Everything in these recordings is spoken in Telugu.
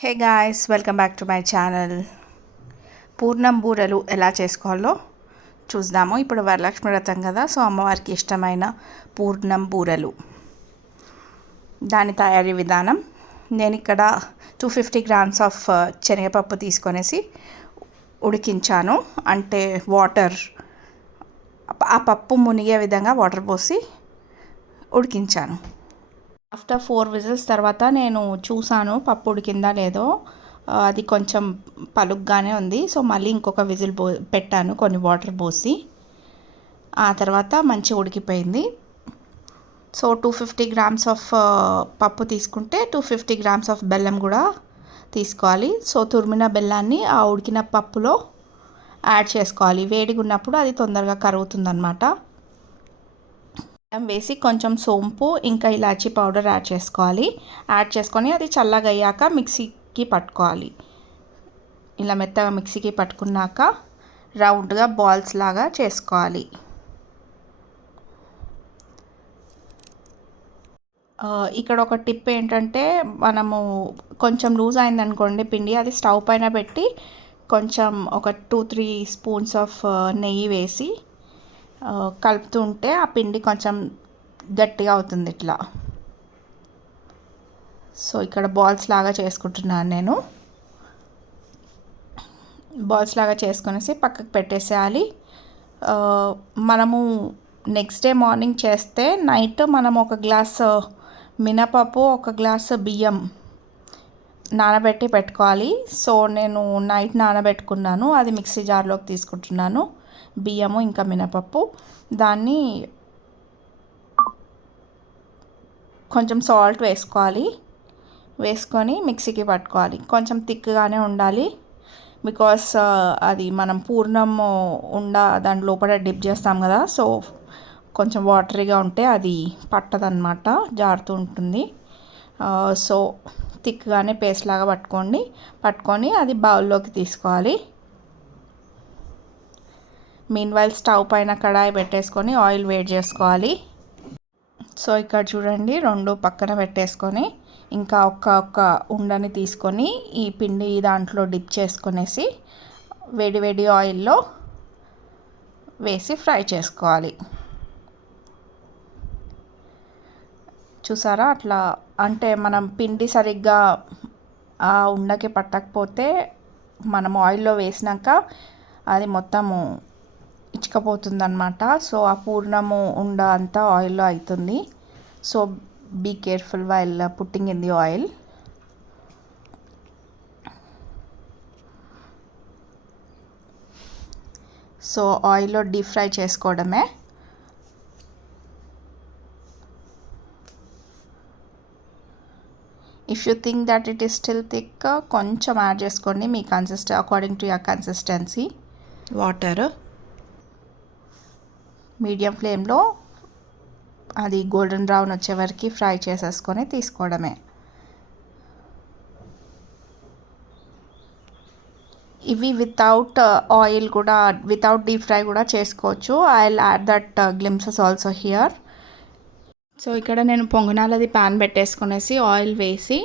Hey guys, welcome back to my channel. పూర్ణం బూరెలు ఎలా చేసుకోవాలో చూద్దాము. ఇప్పుడు వరలక్ష్మి వ్రతం కదా, సో అమ్మవారికి ఇష్టమైన పూర్ణం బూరెలు. దాని తయారీ విధానం, నేను ఇక్కడ 250 గ్రామ్స్ ఆఫ్ శనగపప్పు తీసుకొనేసి ఉడికించాను. అంటే వాటర్, ఆ పప్పు మునిగే విధంగా వాటర్ పోసి ఉడికించాను. ఆఫ్టర్ 4 విజిల్స్ తర్వాత నేను చూసాను పప్పు ఉడికిందా లేదో. అది కొంచెం పలుగ్గానే ఉంది. సో మళ్ళీ ఇంకొక విజిల్ పెట్టాను కొన్ని వాటర్ పోసి. ఆ తర్వాత మంచిగా ఉడికిపోయింది. సో 250 గ్రామ్స్ ఆఫ్ పప్పు తీసుకుంటే 250 గ్రామ్స్ ఆఫ్ బెల్లం కూడా తీసుకోవాలి. సో తురిమిన బెల్లాన్ని ఆ ఉడికిన పప్పులో యాడ్ చేసుకోవాలి. వేడిగా ఉన్నప్పుడు అది తొందరగా కరుగుతుందన్నమాట. వేసి కొంచెం సోంపు ఇంకా ఇలాచీ పౌడర్ యాడ్ చేసుకోవాలి. యాడ్ చేసుకొని అది చల్లగా అయ్యాక మిక్సీకి పట్టుకోవాలి. ఇలా మెత్తగా మిక్సీకి పట్టుకున్నాక రౌండ్గా బాల్స్ లాగా చేసుకోవాలి. ఇక్కడ ఒక టిప్ ఏంటంటే, మనము కొంచెం లూజ్ అయిందనుకోండి పిండి, అది స్టవ్ పైన పెట్టి కొంచెం ఒక 2-3 స్పూన్స్ ఆఫ్ నెయ్యి వేసి కలుపుతుంటే ఆ పిండి కొంచెం గట్టిగా అవుతుంది ఇట్లా. సో ఇక్కడ బాల్స్ లాగా చేసుకుంటున్నాను నేను. బాల్స్ లాగా చేసుకొనేసి పక్కకు పెట్టేసేయాలి. మనము నెక్స్ట్ డే మార్నింగ్ చేస్తే నైట్ మనం ఒక గ్లాస్ మినపప్పు, ఒక గ్లాస్ బియ్యం నానబెట్టి పెట్టుకోవాలి. సో నేను నైట్ నానబెట్టుకున్నాను, అది మిక్సీ జార్లోకి తీసుకుంటున్నాను. బియ్యము ఇంకా మినపప్పు, దాన్ని కొంచెం సాల్ట్ వేసుకోవాలి. వేసుకొని మిక్సీకి పట్టుకోవాలి. కొంచెం థిక్గానే ఉండాలి, బికాస్ అది మనం పూర్ణము దాని లోపల డిప్ చేస్తాం కదా. సో కొంచెం వాటరీగా ఉంటే అది పట్టదన్నమాట, జారుతూ ఉంటుంది. సో థిక్గానే పేస్ట్ లాగా పట్టుకొని అది బౌల్లోకి తీసుకోవాలి. మీన్వైల్ స్టవ్ పైన కడాయి పెట్టేసుకొని ఆయిల్ వేడి చేసుకోవాలి. సో ఇక్కడ చూడండి, 2 పక్కన పెట్టేసుకొని ఇంకా ఒక్క ఉండని తీసుకొని ఈ పిండి దాంట్లో డిప్ చేసుకొనేసి వేడి ఆయిల్లో వేసి ఫ్రై చేసుకోవాలి. చూసారా, అట్లా అంటే మనం పిండి సరిగ్గా ఆ ఉండకి పట్టకపోతే మనం ఆయిల్లో వేసినాక అది మొత్తము ఇచ్చుకపోతుందన్నమాట. సో ఆ పూర్ణము ఉండ అంతా ఆయిల్లో అవుతుంది. So be careful while putting in the oil. So ఆయిల్లో డీప్ ఫ్రై చేసుకోవడమే. If you think that it is still thick, కొంచెం యాడ్ చేసుకోండి మీ according to your consistency water. Medium ఫ్లేమ్లో అది గోల్డెన్ బ్రౌన్ వచ్చే వరకు ఫ్రై చేసేసుకొని తీసుకోవడమే. ఇవి వితౌట్ ఆయిల్ కూడా, వితౌట్ డీప్ ఫ్రై కూడా చేసుకోవచ్చు. I will add that glimpses also here. So ఇక్కడ నేను పొంగనాలది ప్యాన్ పెట్టేసుకునేసి ఆయిల్ వేసి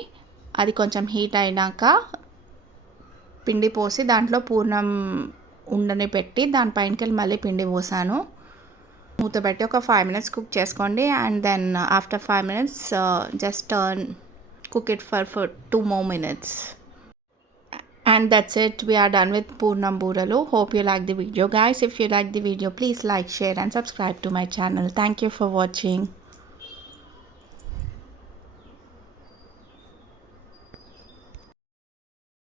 అది కొంచెం హీట్ అయినాక పిండి పోసి దాంట్లో పూర్ణం ఉండని పెట్టి దానిపైనకి మళ్ళీ పిండి పోసాను. మూత పెట్టి ఒక 5 minutes కుక్ చేసుకోండి. And then after 5 minutes just cook it for 2 more minutes. And that's it. We are done with Purnam Booralu. Hope you like the video, guys. If you like the video, please like, share and subscribe to my channel. Thank you for watching.